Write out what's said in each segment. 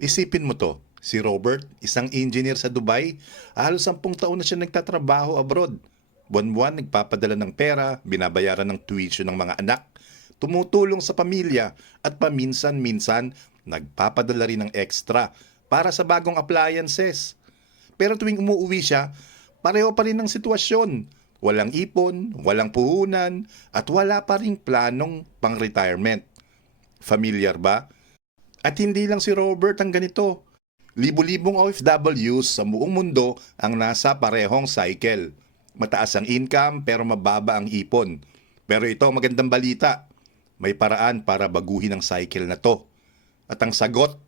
Isipin mo to, si Robert, isang engineer sa Dubai, halos sampung taon na siya nagtatrabaho abroad. Buwan-buwan nagpapadala ng pera, binabayaran ng tuition ng mga anak, tumutulong sa pamilya at paminsan-minsan nagpapadala rin ng extra para sa bagong appliances. Pero tuwing umuwi siya, pareho pa rin ang sitwasyon. Walang ipon, walang puhunan, at wala pa ring planong pang-retirement. Familiar ba? At hindi lang si Robert ang ganito. Libo-libong OFWs sa buong mundo ang nasa parehong cycle. Mataas ang income pero mababa ang ipon. Pero ito ang magandang balita. May paraan para baguhin ang cycle na to. At ang sagot,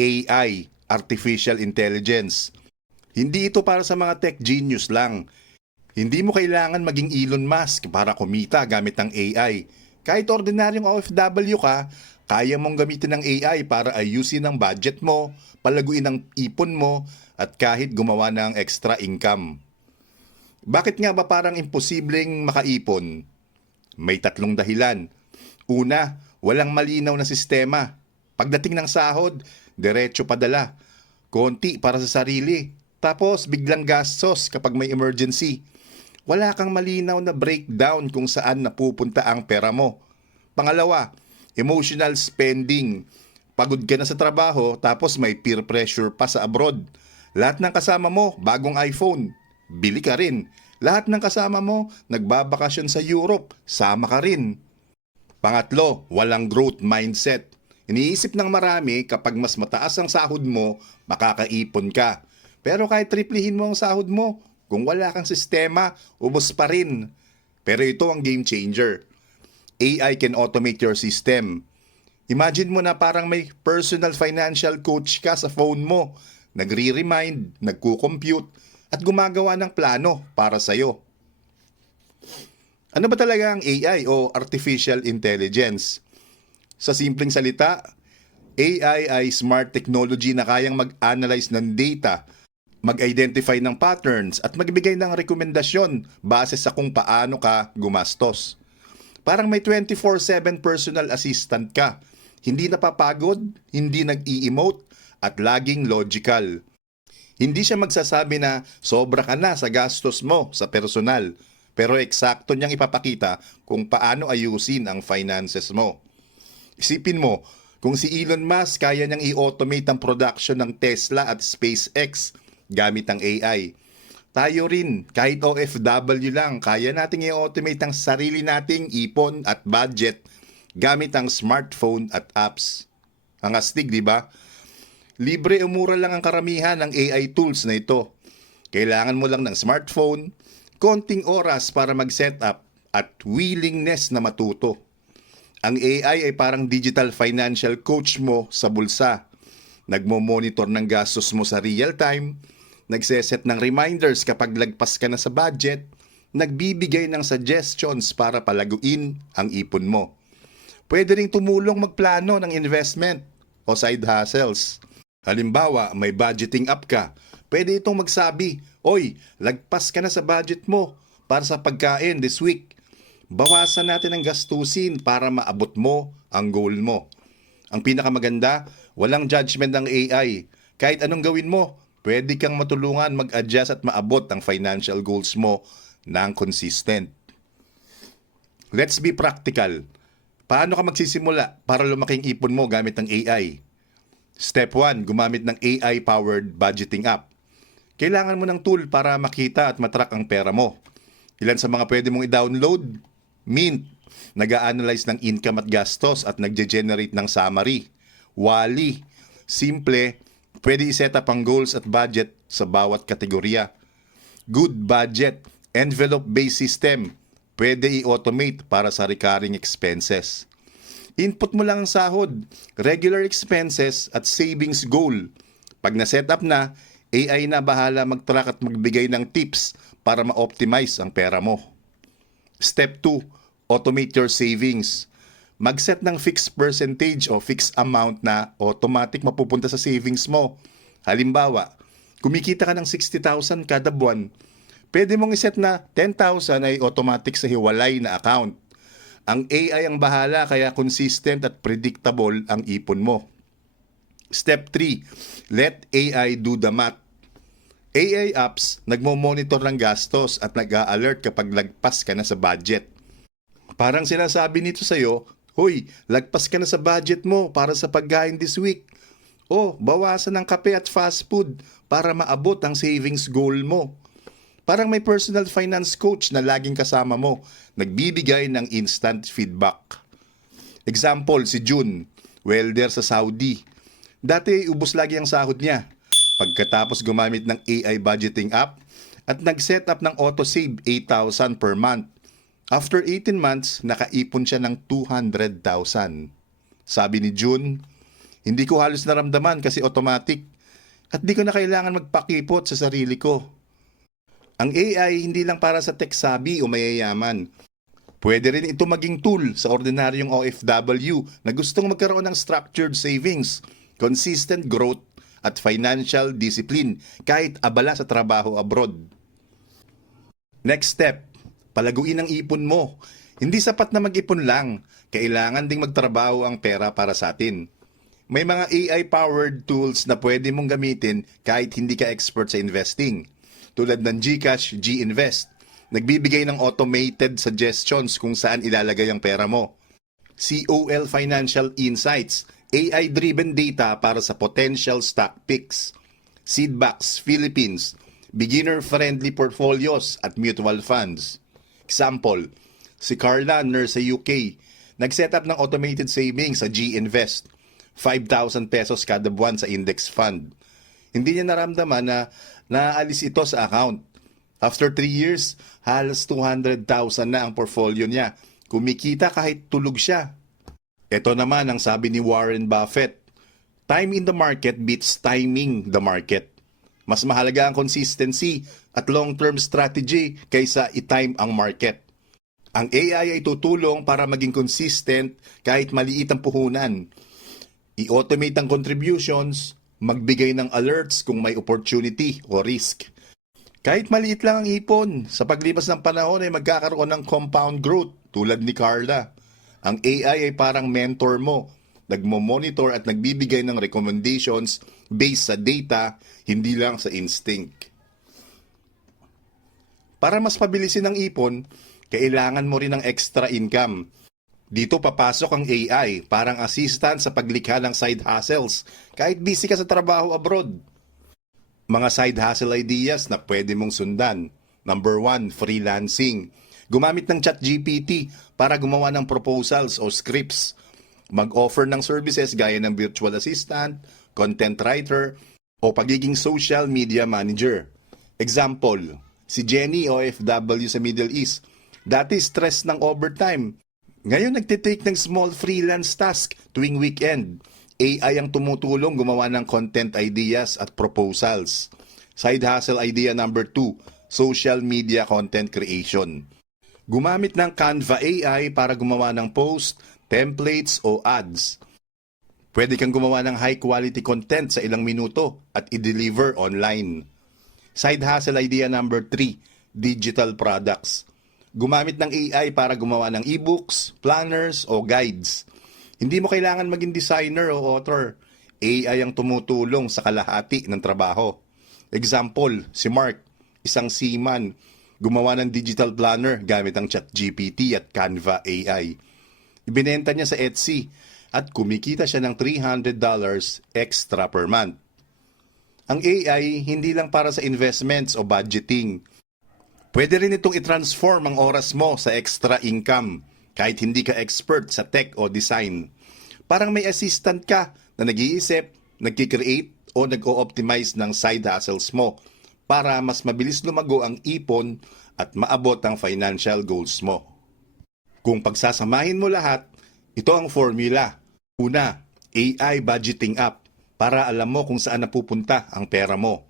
AI, Artificial Intelligence. Hindi ito para sa mga tech genius lang. Hindi mo kailangan maging Elon Musk para kumita gamit ang AI. Kahit ordinaryong OFW ka, kaya mong gamitin ng AI para ayusin ang budget mo, palaguin ang ipon mo, at kahit gumawa ng extra income. Bakit nga ba parang imposibleng makaipon? May tatlong dahilan. Una, walang malinaw na sistema. Pagdating ng sahod, diretso padala. Konti para sa sarili. Tapos biglang gastos kapag may emergency. Wala kang malinaw na breakdown kung saan napupunta ang pera mo. Pangalawa, emotional spending. Pagod ka na sa trabaho tapos may peer pressure pa sa abroad. Lahat ng kasama mo, bagong iPhone. Bili ka rin. Lahat ng kasama mo, nagbabakasyon sa Europe. Sama ka rin. Pangatlo, walang growth mindset. Iniisip ng marami kapag mas mataas ang sahod mo, makakaipon ka. Pero kahit triplihin mo ang sahod mo, kung wala kang sistema, ubos pa rin. Pero ito ang game changer. AI can automate your system. Imagine mo na parang may personal financial coach ka sa phone mo. Nagre-remind, nagko-compute, at gumagawa ng plano para sa'yo. Ano ba talaga ang AI o Artificial Intelligence? Sa simpleng salita, AI ay smart technology na kayang mag-analyze ng data, mag-identify ng patterns at magbigay ng rekomendasyon base sa kung paano ka gumastos. Parang may 24-7 personal assistant ka. Hindi napapagod, hindi nag-i-emote, at laging logical. Hindi siya magsasabi na sobra ka na sa gastos mo sa personal, pero eksakto niyang ipapakita kung paano ayusin ang finances mo. Isipin mo, kung si Elon Musk kaya niyang i-automate ang production ng Tesla at SpaceX gamit ang AI, tayo rin, kahit OFW lang, kaya nating i-automate ang sarili nating ipon at budget gamit ang smartphone at apps. Ang astig, di ba? Libre o mura lang ang karamihan ng AI tools na ito. Kailangan mo lang ng smartphone, konting oras para mag-setup at willingness na matuto. Ang AI ay parang digital financial coach mo sa bulsa. Nagmo-monitor ng gastos mo sa real time, nagseset ng reminders kapag lagpas ka na sa budget, nagbibigay ng suggestions para palaguin ang ipon mo. Pwede ring tumulong magplano ng investment o side hustles. Halimbawa, may budgeting app ka. Pwede itong magsabi, Oy, lagpas ka na sa budget mo para sa pagkain this week. Bawasan natin ang gastusin para maabot mo ang goal mo. Ang pinakamaganda, walang judgment ng AI. Kahit anong gawin mo, pwede kang matulungan mag-adjust at maabot ang financial goals mo ng consistent. Let's be practical. Paano ka magsisimula para lumaking ipon mo gamit ng AI? Step 1, gumamit ng AI-powered budgeting app. Kailangan mo ng tool para makita at matrack ang pera mo. Ilan sa mga pwede mong i-download? Mint, nag-a-analyze ng income at gastos at nagge-generate ng summary. Wally, simple, pwede i-set up ang goals at budget sa bawat kategorya. Good budget, envelope-based system, pwede i-automate para sa recurring expenses. Input mo lang ang sahod, regular expenses at savings goal. Pag na-set up na, AI na bahala mag-track at magbigay ng tips para ma-optimize ang pera mo. Step 2, automate your savings. Mag-set ng fixed percentage o fixed amount na automatic mapupunta sa savings mo. Halimbawa, kumikita ka ng 60,000 kada buwan, pwede mong iset na 10,000 ay automatic sa hiwalay na account. Ang AI ang bahala kaya consistent at predictable ang ipon mo. Step 3, let AI do the math. AI apps nagmo-monitor ng gastos at nag-a-alert kapag lagpas ka na sa budget. Parang sinasabi nito sa'yo, Hoy, lagpas ka na sa budget mo para sa pagkain this week. O, bawasan ng kape at fast food para maabot ang savings goal mo. Parang may personal finance coach na laging kasama mo, nagbibigay ng instant feedback. Example, si June, welder sa Saudi. Dati ubos lagi ang sahod niya. Pagkatapos gumamit ng AI budgeting app at nag-set up ng auto-save 8,000 per month. After 18 months, nakaipon siya ng 200,000. Sabi ni June, hindi ko halos naramdaman kasi automatic at di ko na kailangan magpakipot sa sarili ko. Ang AI hindi lang para sa tech savvy o mayayaman. Pwede rin ito maging tool sa ordinaryong OFW na gustong magkaroon ng structured savings, consistent growth, at financial discipline kahit abala sa trabaho abroad. Next step, palaguin ang ipon mo. Hindi sapat na mag-ipon lang, kailangan ding magtrabaho ang pera para sa atin. May mga AI-powered tools na pwede mong gamitin kahit hindi ka expert sa investing. Tulad ng GCash G-Invest. Nagbibigay ng automated suggestions kung saan ilalagay ang pera mo. COL Financial Insights, AI-driven data para sa potential stock picks. Seedbox Philippines, beginner-friendly portfolios at mutual funds. Example, si Carla, nurse sa UK, nag-set up ng automated savings sa G-Invest. 5,000 pesos kada buwan sa index fund. Hindi niya naramdaman na naaalis ito sa account. After 3 years, halos 200,000 na ang portfolio niya. Kumikita kahit tulog siya. Ito naman ang sabi ni Warren Buffett. Time in the market beats timing the market. Mas mahalaga ang consistency at long-term strategy kaysa i-time ang market. Ang AI ay tutulong para maging consistent kahit maliit ang puhunan. I-automate ang contributions, magbigay ng alerts kung may opportunity o risk. Kahit maliit lang ang ipon, sa paglipas ng panahon ay magkakaroon ng compound growth tulad ni Carla. Ang AI ay parang mentor mo, nagmo-monitor at nagbibigay ng recommendations based sa data, hindi lang sa instinct. Para mas pabilisin ang ipon, kailangan mo rin ng extra income. Dito papasok ang AI, parang assistant sa paglikha ng side hustles, kahit busy ka sa trabaho abroad. Mga side hustle ideas na pwede mong sundan. Number one, freelancing. Gumamit ng chat GPT para gumawa ng proposals o scripts. Mag-offer ng services gaya ng virtual assistant, content writer, o pagiging social media manager. Example, si Jenny OFW sa Middle East. Dati stress ng overtime. Ngayon nagtitake ng small freelance task tuwing weekend. AI ang tumutulong gumawa ng content ideas at proposals. Side hustle idea number 2, social media content creation. Gumamit ng Canva AI para gumawa ng post, templates o ads. Pwede kang gumawa ng high quality content sa ilang minuto at i-deliver online. Side hustle idea number 3, digital products. Gumamit ng AI para gumawa ng ebooks, planners o guides. Hindi mo kailangan maging designer o author. AI ang tumutulong sa kalahati ng trabaho. Example, si Mark, isang seaman, gumawa ng digital planner gamit ang ChatGPT at Canva AI. Ibinenta niya sa Etsy at kumikita siya ng $300 extra per month. Ang AI hindi lang para sa investments o budgeting. Pwede rin itong i-transform ang oras mo sa extra income kahit hindi ka expert sa tech o design. Parang may assistant ka na nag-iisip, nagkikreate o nag-o-optimize ng side hustles mo para mas mabilis lumago ang ipon at maabot ang financial goals mo. Kung pagsasamahin mo lahat, ito ang formula. Una, AI budgeting app para alam mo kung saan napupunta ang pera mo.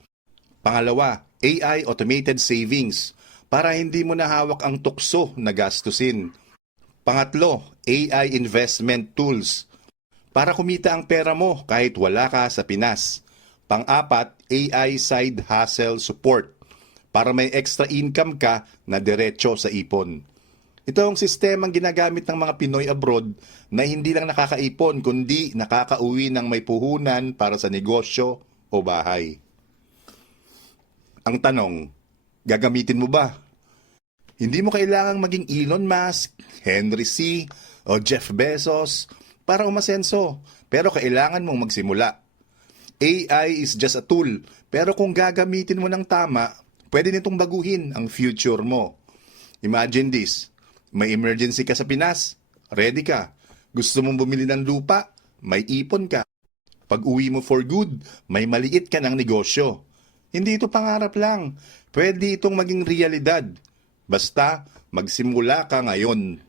Pangalawa, AI automated savings para hindi mo nahawak ang tukso na gastusin. Pangatlo, AI investment tools para kumita ang pera mo kahit wala ka sa Pinas. Pang-apat, AI side hustle support para may extra income ka na diretso sa ipon. Ito ang sistemang ginagamit ng mga Pinoy abroad na hindi lang nakakaipon kundi nakakauwi ng may puhunan para sa negosyo o bahay. Ang tanong, gagamitin mo ba? Hindi mo kailangang maging Elon Musk, Henry C. o Jeff Bezos para umasenso, pero kailangan mong magsimula. AI is just a tool, pero kung gagamitin mo ng tama, pwede nitong baguhin ang future mo. Imagine this, may emergency ka sa Pinas, ready ka. Gusto mong bumili ng lupa, may ipon ka. Pag uwi mo for good, may maliit ka ng negosyo. Hindi ito pangarap lang, pwede itong maging realidad. Basta magsimula ka ngayon.